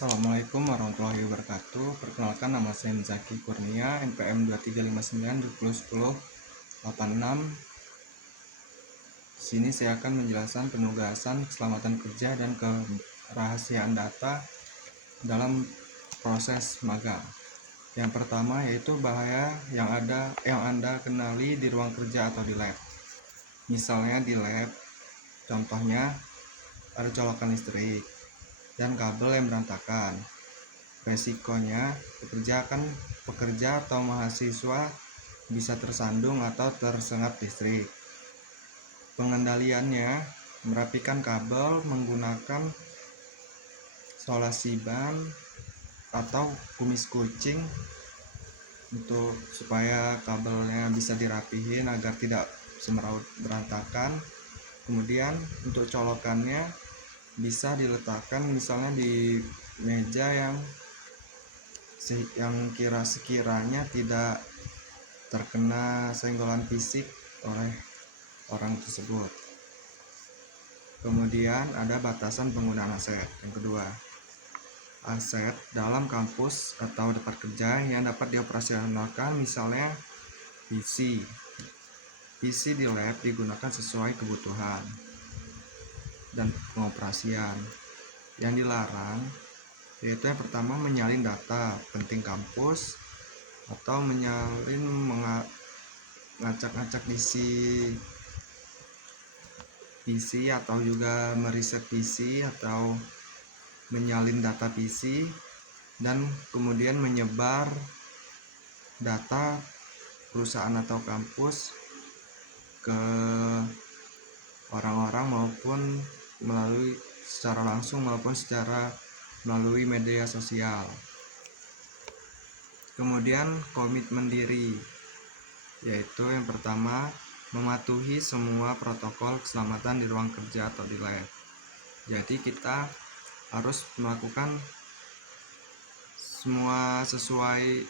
Assalamualaikum warahmatullahi wabarakatuh. Perkenalkan, nama saya Zaki Kurnia, NPM 2359 Di sini saya akan menjelaskan penugasan keselamatan kerja dan kerahasiaan data dalam proses magang. Yang pertama yaitu bahaya yang Anda kenali di ruang kerja atau di lab. Misalnya di lab, contohnya ada colokan listrik dan kabel yang berantakan. Resikonya, pekerja atau mahasiswa bisa tersandung atau tersengat listrik. Pengendaliannya, merapikan kabel menggunakan solasi ban atau kumis kucing supaya kabelnya bisa dirapihin agar tidak semeraut berantakan. Kemudian untuk colokannya bisa diletakkan misalnya di meja yang sekiranya tidak terkena senggolan fisik oleh orang tersebut. Kemudian ada batasan penggunaan aset. Yang kedua, aset dalam kampus atau tempat kerja yang dapat dioperasionalkan, misalnya PC. PC di lab digunakan sesuai kebutuhan dan pengoperasian. Yang dilarang yaitu yang pertama, menyalin data penting kampus atau mengacak-ngacak isi PC atau juga meriset PC atau menyalin data PC dan kemudian menyebar data perusahaan atau kampus ke orang-orang maupun secara langsung maupun melalui media sosial. Kemudian komitmen diri, yaitu yang pertama, mematuhi semua protokol keselamatan di ruang kerja atau di lab. Jadi kita harus melakukan semua sesuai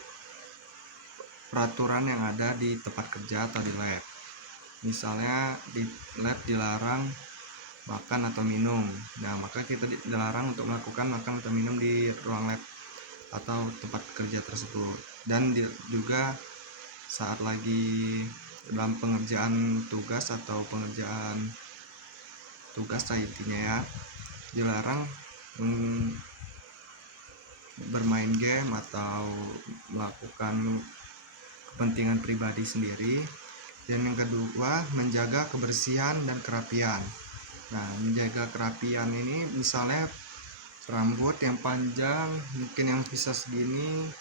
peraturan yang ada di tempat kerja atau di lab. Misalnya di lab dilarang makan atau minum, nah maka kita dilarang untuk melakukan makan atau minum di ruang lab atau tempat kerja tersebut. Dan juga saat lagi dalam pengerjaan tugas atau pengerjaan tugas intinya ya, dilarang bermain game atau melakukan kepentingan pribadi sendiri. Dan yang kedua, menjaga kebersihan dan kerapian. Nah, menjaga kerapian ini misalnya rambut yang panjang mungkin yang bisa segini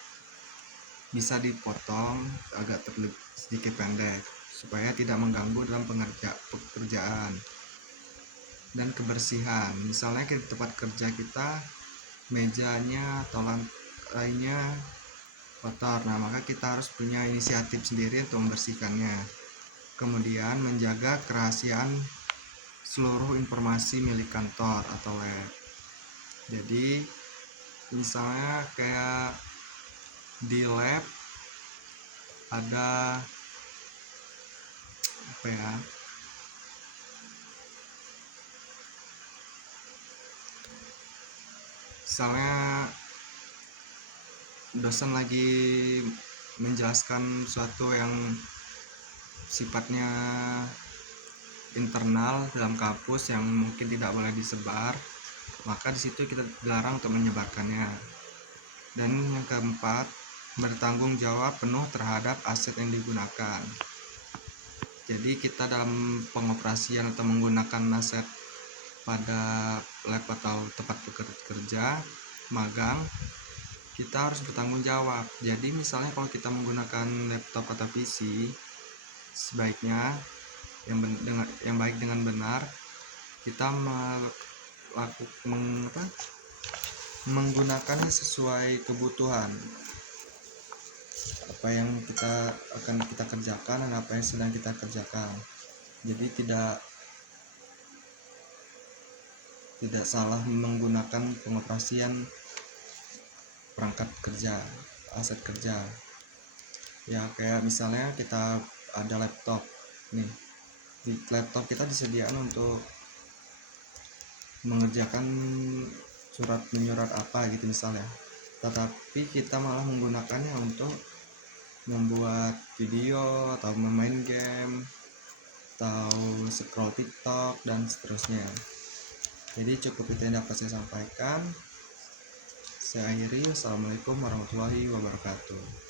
bisa dipotong agak sedikit pendek supaya tidak mengganggu dalam pekerjaan. Dan kebersihan, misalnya di tempat kerja kita mejanya atau lantainya kotor, nah maka kita harus punya inisiatif sendiri untuk membersihkannya. Kemudian menjaga kerahasiaan seluruh informasi milik kantor atau lab. Jadi misalnya kayak di lab ada misalnya dosen lagi menjelaskan sesuatu yang sifatnya internal dalam kampus yang mungkin tidak boleh disebar, maka di situ kita dilarang untuk menyebarkannya. Dan yang keempat, bertanggung jawab penuh terhadap aset yang digunakan. Jadi kita dalam pengoperasian atau menggunakan aset pada lab atau tempat kerja magang, kita harus bertanggung jawab. Jadi misalnya kalau kita menggunakan laptop atau PC, sebaiknya yang baik dengan benar kita menggunakannya sesuai kebutuhan apa yang akan kita kerjakan dan apa yang sedang kita kerjakan. Jadi tidak salah menggunakan pengoperasian perangkat kerja, aset kerja. Ya kayak misalnya kita ada laptop nih, di laptop kita disediakan untuk mengerjakan surat menyurat apa gitu misalnya, tetapi kita malah menggunakannya untuk membuat video atau memain game atau scroll TikTok dan seterusnya. Jadi cukup itu yang dapat saya sampaikan. Saya akhiri. Wassalamualaikum warahmatullahi wabarakatuh.